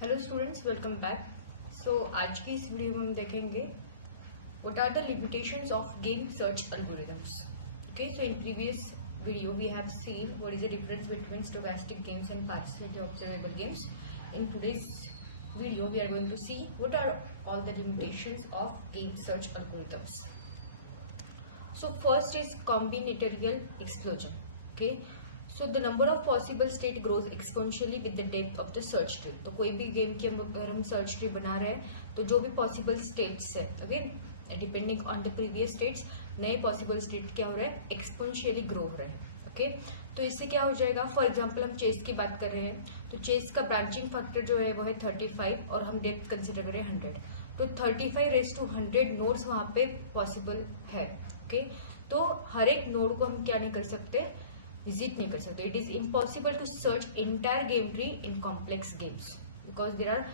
Hello students, welcome back. So आज की इस वीडियो में हम देखेंगे what are the limitations of game search algorithms. Okay, so in previous video we have seen what is the difference between stochastic games and partially observable games. In today's video we are going to see what are all the limitations of game search algorithms. So first is combinatorial explosion. Okay, so the number of possible state grows exponentially with the depth of the search tree. तो कोई भी गेम की अगर हम search tree बना रहे हैं तो जो भी पॉसिबल स्टेट्स है, okay, depending on the previous states, नए पॉसिबल स्टेट क्या हो रहा है, एक्सपोनेंशियली ग्रो हो रहा है। ओके, तो इससे क्या हो जाएगा, फॉर एग्जांपल हम चेस की बात कर रहे हैं तो चेस का ब्रांचिंग फैक्टर जो है वो है 35 और हम डेप्थ कंसिडर करें 100, तो 35 raised to 100 नोड्स वहां पे पॉसिबल है। ओके, तो हर एक नोड को हम क्या नहीं कर सकते, विजिट नहीं कर सकते। It is impossible to search entire game tree in complex games because there are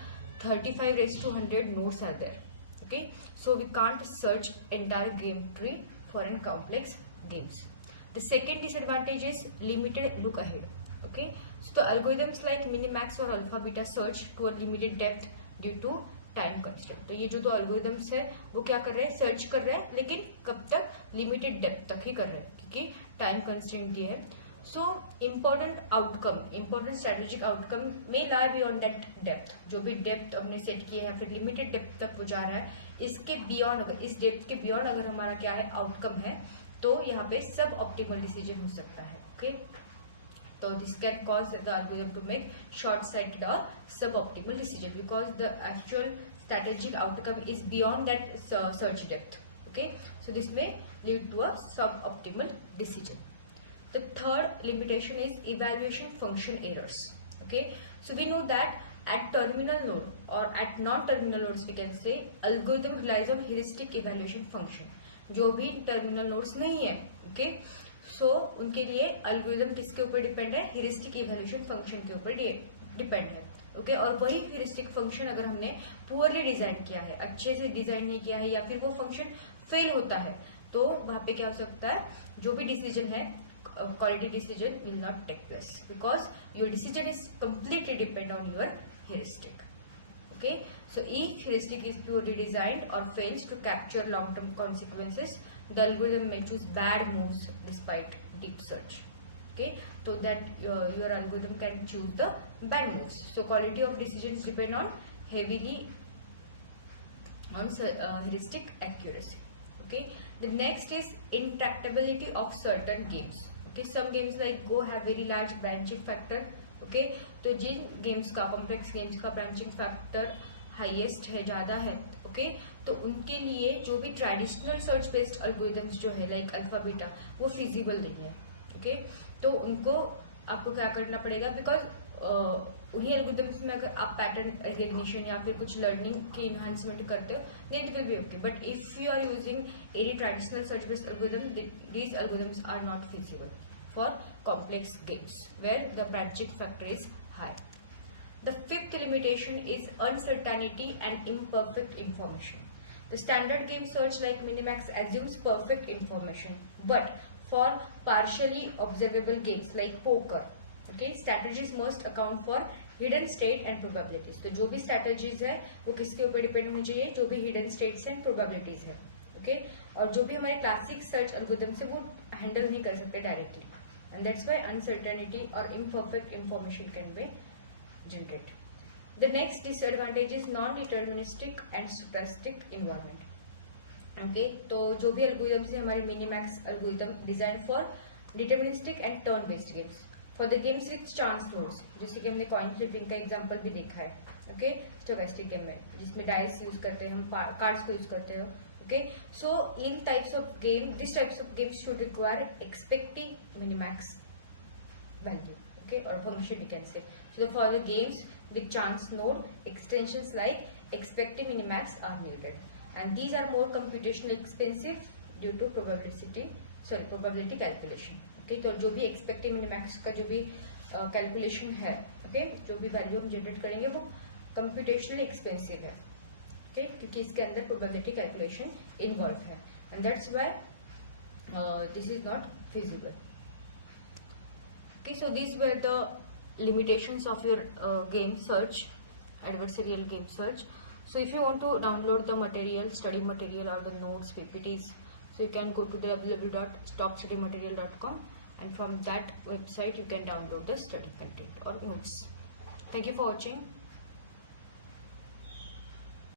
35 raised to 100 nodes are there. Okay, so we can't search entire game tree for in complex games. The second disadvantage is limited look ahead. Okay, so the algorithms like minimax or alpha beta search to a limited depth due to time constraint. तो ये जो दो अल्गोरिथम्स है वो क्या कर रहे हैं, सर्च कर रहे हैं, लेकिन कब तक, लिमिटेड डेप्थ तक ही कर रहे हैं क्योंकि टाइम कंस्ट्रेंट दिए है। So important outcome, important strategic outcome में लाई बियॉन्ड दैट डेप्थ। जो भी डेप्थ हमने सेट किया है, फिर लिमिटेड डेप्थ तक वो जा रहा है, इसके बियॉन्ड, अगर इस डेप्थ के बियॉन्ड अगर हमारा क्या है, आउटकम है, तो यहाँ पे सब ऑप्टिमल डिसीजन हो सकता है। Okay, so this can cause the algorithm to make short-sighted or suboptimal decision because the actual strategic outcome is beyond that search depth. Okay, so this may lead to a suboptimal decision. The third limitation is evaluation function errors. Okay, so we know that at terminal node or at non-terminal nodes we can say algorithm relies on heuristic evaluation function. जो भी terminal nodes नहीं है, okay, सो उनके लिए अल्गोरिथम किसके ऊपर डिपेंड है, heuristic evaluation function के ऊपर डिपेंड है। ओके, और वही ह्यूरिस्टिक फंक्शन अगर हमने पुअरली डिजाइन किया है, अच्छे से डिजाइन नहीं किया है, या फिर वो फंक्शन फेल होता है, तो वहां पे क्या हो सकता है, जो भी डिसीजन है, quality decision will not take place because your decision is completely depend on your heuristic. Okay, so if heuristic is poorly designed or fails to capture long-term consequences, the algorithm may choose bad moves despite deep search. Okay, so that your algorithm can choose the bad moves. So quality of decisions depend on heavily on heuristic accuracy. Okay, the next is intractability of certain games. Okay, some games like Go have very large branching factor. Okay, तो जिन गेम्स का, complex games का branching factor highest है, ज्यादा है, ओके, तो उनके लिए जो भी ट्रेडिशनल सर्च बेस्ड अल्गोरिथम्स जो है लाइक अल्फा बीटा, वो फिजिबल नहीं है। ओके, तो उनको आपको क्या करना पड़ेगा, बिकॉज उन्हीं एल्गोरिथम्स में अगर आप पैटर्न रिकग्निशन या फिर कुछ लर्निंग की इनहांसमेंट करते हो, then it will be okay, but if you are using any traditional search based algorithm, these algorithms are not feasible for complex games where the branching factor is high. The fifth limitation is uncertainty and imperfect information. The standard game search like Minimax assumes perfect information, but for partially observable games like poker, okay, strategies must account for hidden state and probabilities. तो जो भी strategies है वो किसके ऊपर डिपेंड होनी चाहिए, जो भी hidden states and probabilities है। ओके, और जो भी हमारे क्लासिक सर्च एल्गोरिथम से वो हैंडल नहीं कर सकते directly, and that's why uncertainty or imperfect information can be generated. The next disadvantage is non-deterministic and stochastic environment. Okay, तो जो भी एल्गोरिथम से हमारे Minimax algorithm design for deterministic and turn based games, for the games with chance nodes, जैसे कि हमने coin flipping का एग्जांपल भी देखा है। ओके, स्टोचैस्टिक गेम में जिसमें डाइस यूज करते हैं, हम कार्ड्स को यूज करते हैं। Okay, so in types of game, these types of games should require expecting minimax value, okay, or function you can say. So for the games with chance node, extensions like expecting minimax are needed, and these are more computationally expensive due to probability calculation. Okay, तो जो भी expecting minimax का जो भी calculation है, okay, जो भी value हम generate करेंगे वो computationally expensive है। Okay, क्योंकि इसके अंदर प्रोबेबिलिटी कैलकुलेशन इन्वॉल्व है, and that's why this is not feasible. Okay, so this were the limitations of your game search adversarial game search. So if you want to download the material, study material or the notes, PPTs, so you can go to www.topstudymaterial.com, and from that website you can download the study content or notes. Thank you for watching.